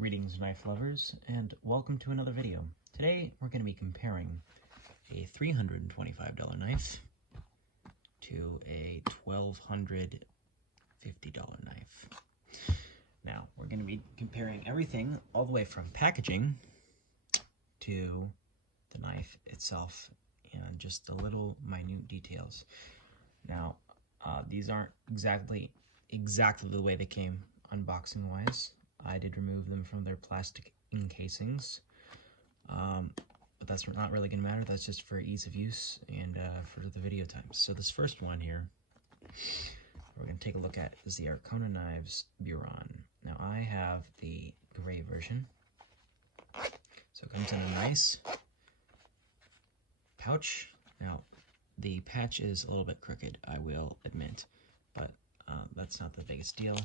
Greetings, knife lovers, and welcome to another video. Today we're going to be comparing a $325 knife to a $1,250 knife. Now, we're going to be comparing everything all the way from packaging to the knife itself and just the little minute details. Now, these aren't exactly the way they came unboxing-wise. I did remove them from their plastic encasings, but that's not really going to matter. That's just for ease of use and for the video times. So this first one here, we're going to take a look at is the Arkona Knives Buron. Now I have the gray version, so it comes in a nice pouch. Now the patch is a little bit crooked, I will admit, but that's not the biggest deal.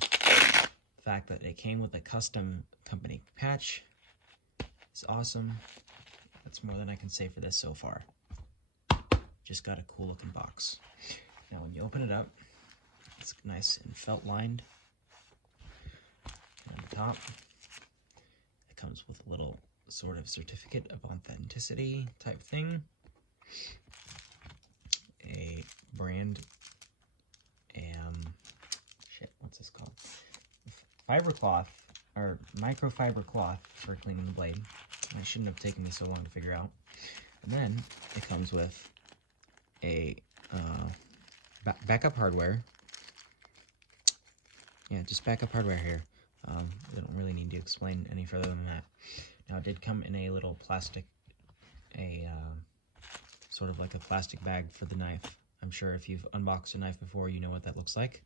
The fact that it came with a custom company patch is awesome. That's more than I can say for this so far. Just got a cool looking box. Now when you open it up, it's nice and felt lined. And on the top, it comes with a little sort of certificate of authenticity type thing. A brand, what's this called? Fiber cloth, or microfiber cloth for cleaning the blade. I shouldn't have taken me so long to figure out. And then it comes with a backup hardware. Yeah, just backup hardware here. I don't really need to explain any further than that. Now it did come in a little plastic, sort of like a plastic bag for the knife. I'm sure if you've unboxed a knife before, you know what that looks like.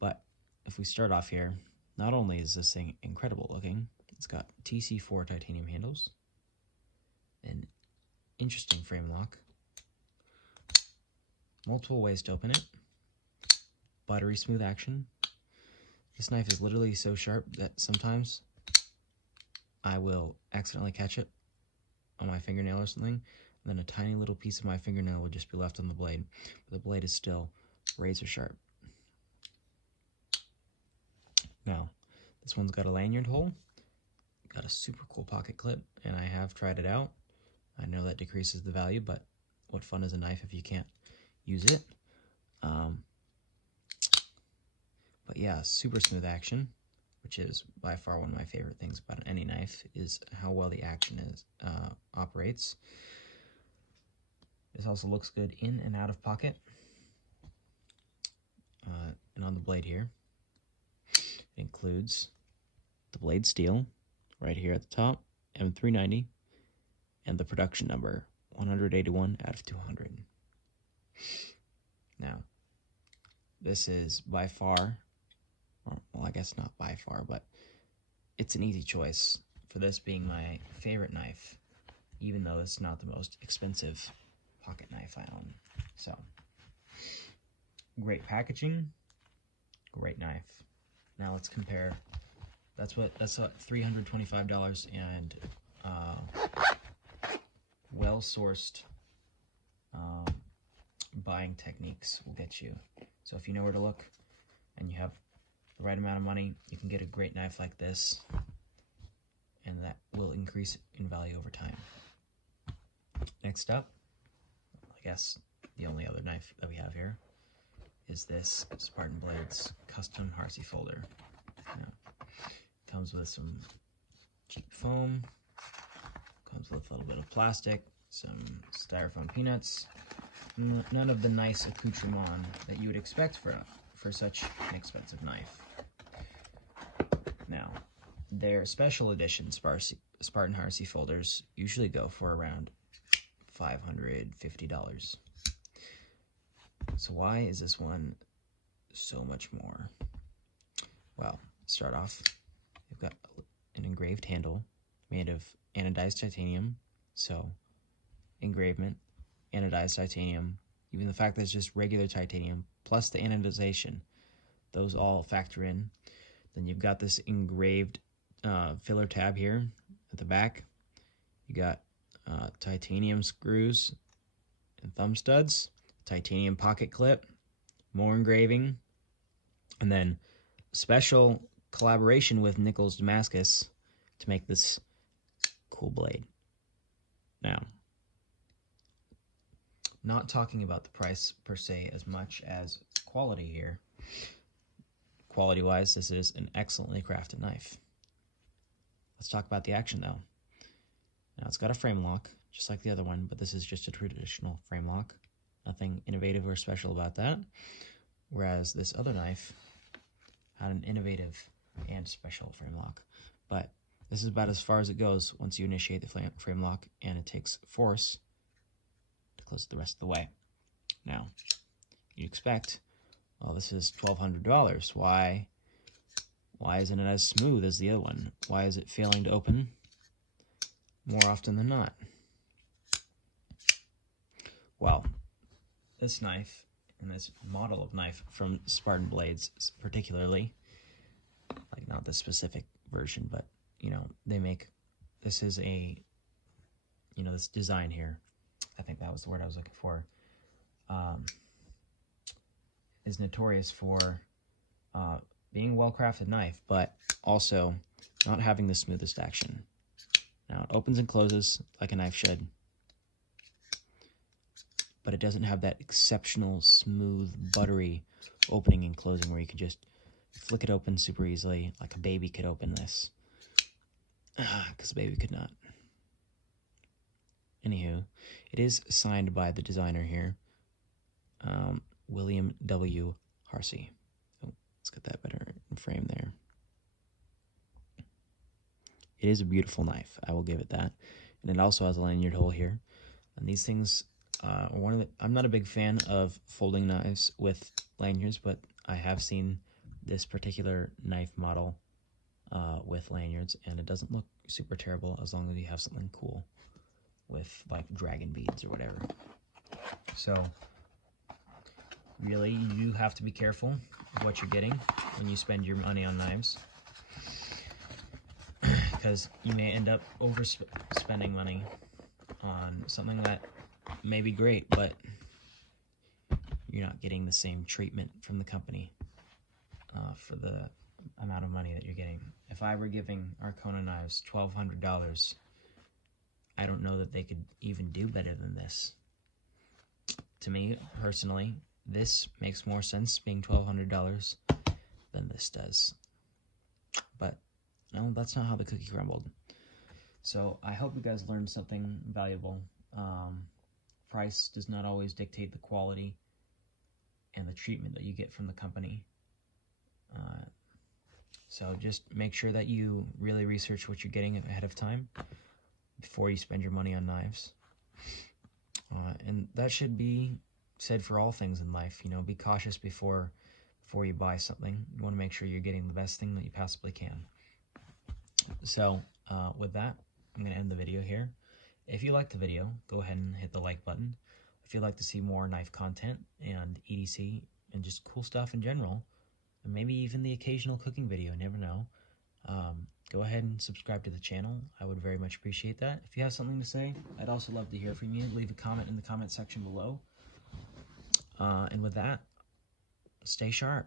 But if we start off here, not only is this thing incredible looking, it's got TC4 titanium handles, an interesting frame lock, multiple ways to open it, buttery smooth action. This knife is literally so sharp that sometimes I will accidentally catch it on my fingernail or something, and then a tiny little piece of my fingernail will just be left on the blade, but the blade is still razor sharp. Now, this one's got a lanyard hole, got a super cool pocket clip, and I have tried it out. I know that decreases the value, but what fun is a knife if you can't use it? But yeah, super smooth action, which is by far one of my favorite things about any knife, is how well the action operates. This also looks good in and out of pocket. And on the blade here, it includes the blade steel right here at the top, M390, and the production number 181 out of 200. Now, this is by far, well, I guess not by far, but it's an easy choice for this being my favorite knife, even though it's not the most expensive pocket knife I own. So, great packaging, great knife. Now let's compare. That's what $325 and well-sourced buying techniques will get you. So if you know where to look and you have the right amount of money, you can get a great knife like this, and that will increase in value over time. Next up, I guess the only other knife that we have here is this Spartan Blades custom Harcey folder. Now, it comes with some cheap foam, comes with a little bit of plastic, some styrofoam peanuts, none of the nice accoutrement that you would expect for such an expensive knife. Now, their special edition Spartan Harcey folders usually go for around $550. So why is this one so much more? Well, start off, you've got an engraved handle made of anodized titanium, so engravement, anodized titanium, even the fact that it's just regular titanium, plus the anodization, those all factor in. Then you've got this engraved filler tab here at the back. You got titanium screws and thumb studs, titanium pocket clip, more engraving, and then special collaboration with Nichols Damascus to make this cool blade. Now, not talking about the price per se as much as quality here. Quality-wise, this is an excellently crafted knife. Let's talk about the action, though. Now, it's got a frame lock, just like the other one, but this is just a traditional frame lock. Nothing innovative or special about that. Whereas this other knife had an innovative and special frame lock. But this is about as far as it goes once you initiate the frame lock, and it takes force to close it the rest of the way. Now, you'd expect, well, this is $1,200. Why isn't it as smooth as the other one? Why is it failing to open more often than not? Well, this knife and this model of knife from Spartan Blades particularly, like not the specific version, but you know, they make, this is a, you know, this design here, I think that was the word I was looking for, is notorious for being a well-crafted knife, but also not having the smoothest action. Now, it opens and closes like a knife should, but it doesn't have that exceptional, smooth, buttery opening and closing where you can just flick it open super easily, like a baby could open this. Because a baby could not. Anywho, it is signed by the designer here, William W. Harsey. Oh, let's get that better in frame there. It is a beautiful knife, I will give it that. And it also has a lanyard hole here. And these things, I'm not a big fan of folding knives with lanyards, but I have seen this particular knife model with lanyards, and it doesn't look super terrible as long as you have something cool with like dragon beads or whatever. So really, you do have to be careful of what you're getting when you spend your money on knives, because you may end up overspending money on something that may be great, but you're not getting the same treatment from the company for the amount of money that you're getting. If I were giving Arkona knives $1,200, I don't know that they could even do better than this. To me, personally, this makes more sense being $1,200 than this does. But no, that's not how the cookie crumbled. So I hope you guys learned something valuable. Price does not always dictate the quality and the treatment that you get from the company. So just make sure that you really research what you're getting ahead of time before you spend your money on knives. And that should be said for all things in life. You know, be cautious before you buy something. You want to make sure you're getting the best thing that you possibly can. So with that, I'm going to end the video here. If you liked the video, go ahead and hit the like button. If you'd like to see more knife content and EDC and just cool stuff in general, and maybe even the occasional cooking video, you never know, go ahead and subscribe to the channel. I would very much appreciate that. If you have something to say, I'd also love to hear from you. Leave a comment in the comment section below. And with that, stay sharp.